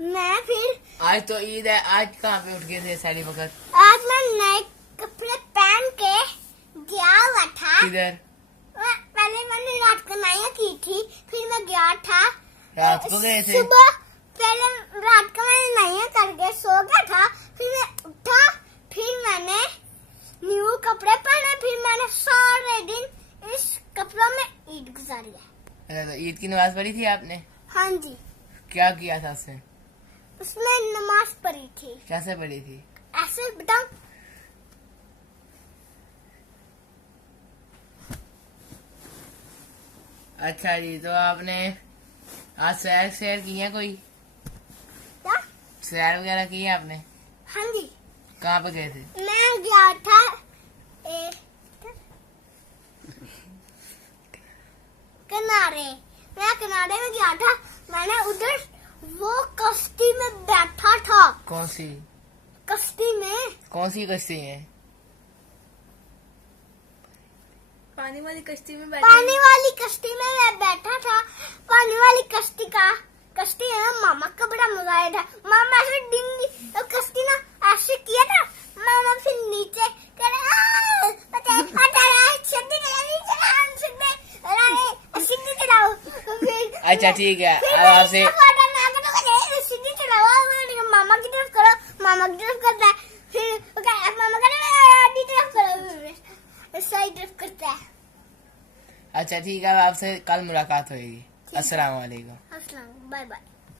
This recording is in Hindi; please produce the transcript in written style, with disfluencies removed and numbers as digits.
मैं फिर आज तो ईद है, आज कहाँ पे उठ गए थे सारी वक्त? आज मैं नए कपड़े पहन के गया हुआ था। किधर? पहले मैंने रात को नाया की थी, फिर मैं गया था। रात को गए थे? सुबह पहले रात को मैंने नाया करके सो गया था, फिर मैं उठा, फिर मैंने न्यू कपड़े पहने, फिर मैंने सारे दिन इस कपड़ों में ईद गुजारी है। तो ईद की नमाज पढ़ी थी आपने? हाँ जी। क्या किया था उसमें? उसमें नमाज पढ़ी थी। कैसे पढ़ी थी? ऐसे बताऊं? अच्छा जी, तो आपने आज सैर की है कोई? क्या? सैर वगैरह की है आपने? हाँ जी। कहाँ पे गए थे? मैं गया था किनारे। मैं किनारे में गया था, मैंने उधर वो कश्ती में बैठा था। कौन सी कश्ती में? कौन सी कश्ती है? पानी वाली कश्ती में पानी वाली कश्ती में मैं बैठा था। पानी वाली कश्ती है, मामा का बड़ा मजा आया था। मामा ऐसे डिंगी तो कश्ती ना ऐसे किया था, मामा फिर नीचे अच्छा ठीक है, अब आपसे मामा की तरफ करो, मामा की तरफ करता है, फिर मामा का सही तरफ करता है। अच्छा ठीक है, अब आपसे कल मुलाकात होगी। अस्सलाम वालेकुम। अस्सलाम, बाय बाय।